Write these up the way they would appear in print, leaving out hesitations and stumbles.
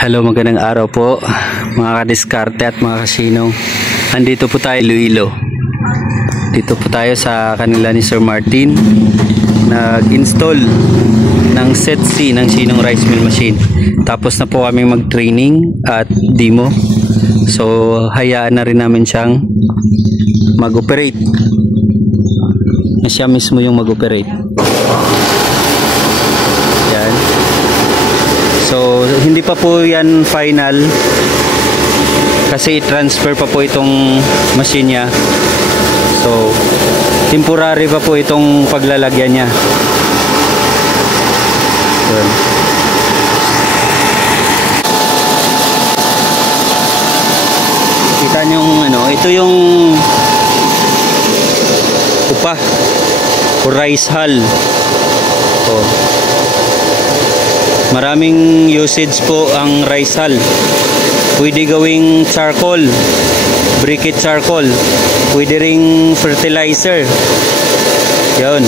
Hello, magandang araw po mga kadiskarte at mga kasinong. Andito po tayo Iloilo. Dito po tayo sa kanila ni Sir Martin. Nag-install ng set C ng Sinong rice mill machine. Tapos na po kami mag-training at demo. So hayaan na rin namin siyang mag-operate. Na siya mismo yung mag-operate. Yan. So hindi pa po yan final kasi transfer pa po itong machine niya. So temporary pa po itong paglalagyan niya. Yan. Kita niyo ito yung upa o rice hull. Oh. Maraming usage po ang rice hull. Pwede gawing charcoal, briquette charcoal. Pwede ring fertilizer. Yun.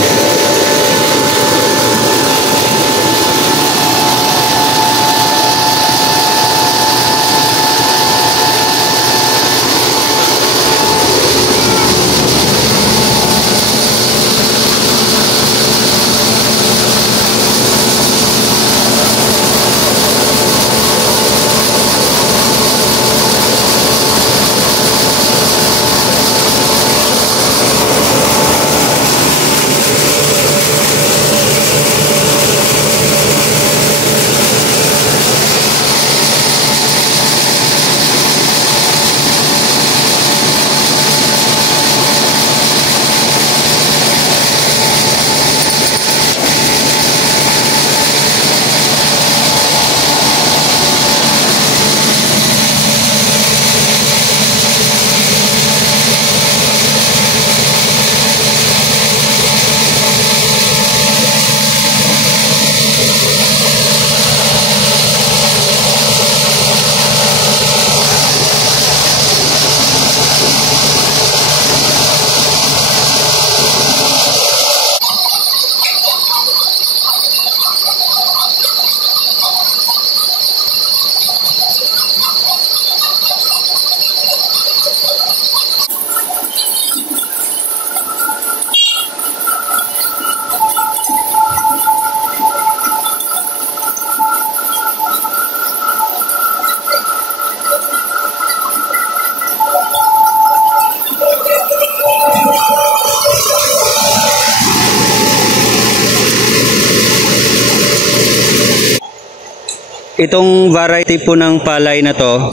Itong variety po ng palay na to,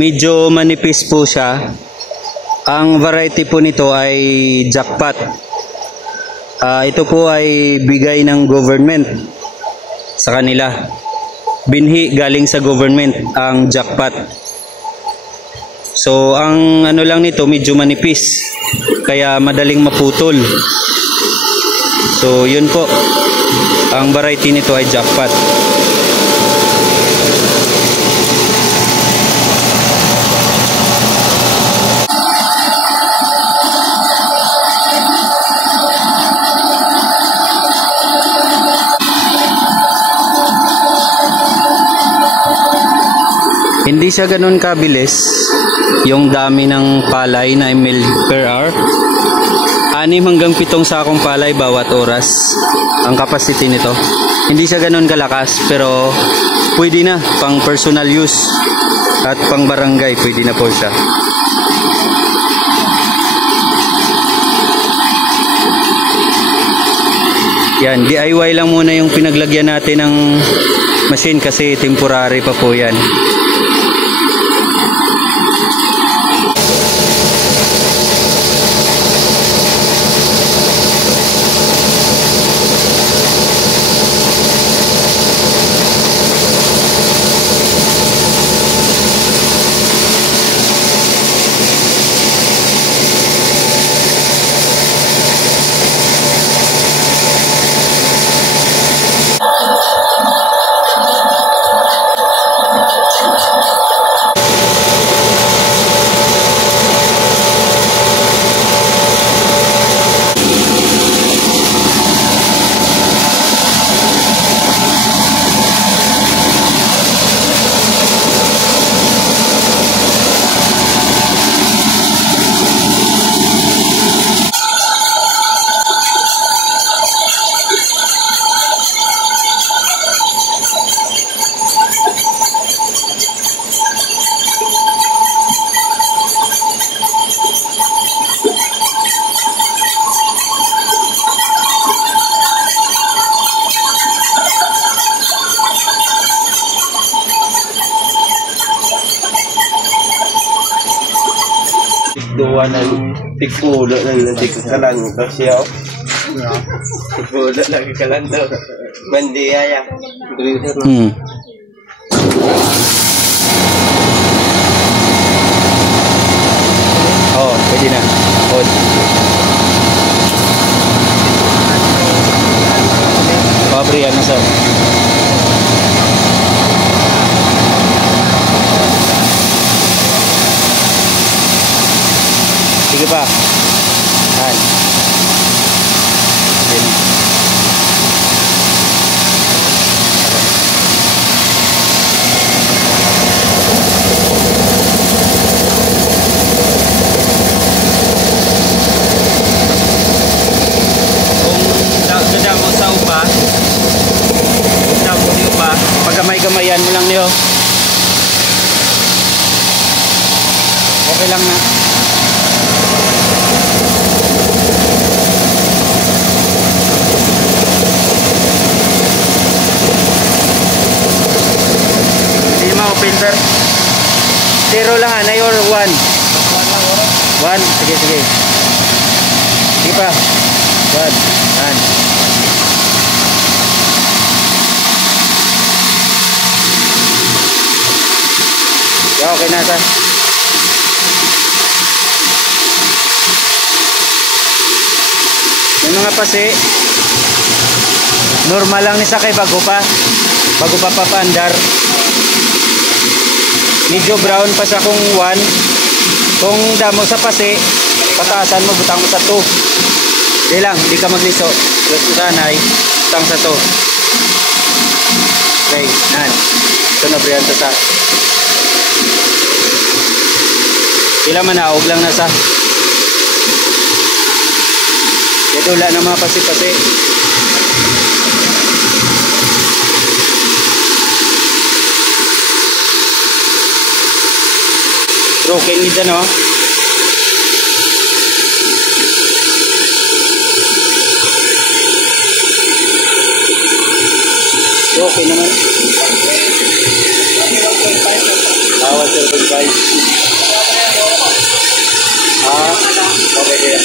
medyo manipis po siya. Ang variety po nito ay jackpot. Ito po ay bigay ng government sa kanila. Binhi galing sa government ang jackpot. So ang lang nito medyo manipis, kaya madaling maputol. So yun po, ang variety nito ay jackpot. Hindi siya ganun kabilis yung dami ng palay na ml per hour. 6 hanggang 7 sakong palay bawat oras ang capacity nito. Hindi siya ganun kalakas, pero pwede na pang personal use at pang barangay, pwede na po siya. Yan, DIY lang muna yung pinaglagyan natin ng machine kasi temporary pa po yan. Kuha na tigpulo na tigkalan kasi ako. Tigpulo lagi kalan daw. Bandiya ya. Oh, pwede na. On. Pabri, ano sir? Sige pa. Han. Sino? Kung damo sa upa, kung damo di upa, pagkamay-kamayan mo lang niyo. Okay lang na. Hindi ma-open sir. 0 lang na yun, 1. 1, sige, sige. Sige pa. 1, 1. Okay na sir. May mga pasi. Normal lang ni sakay bago pa papandar. Medyo brown pa sa kung 1. Kung damo sa pasi, pataasan mo, butang mo sa 2. Di lang, hindi ka magliso. Plus sanay, butang sa 2. Okay, nan. Ito na briyan sa. Sila manaog lang nasa. Ito wala na mga pasi-pasi. Broken nito no. Okay naman. Bawat 0.5. Okay kaya.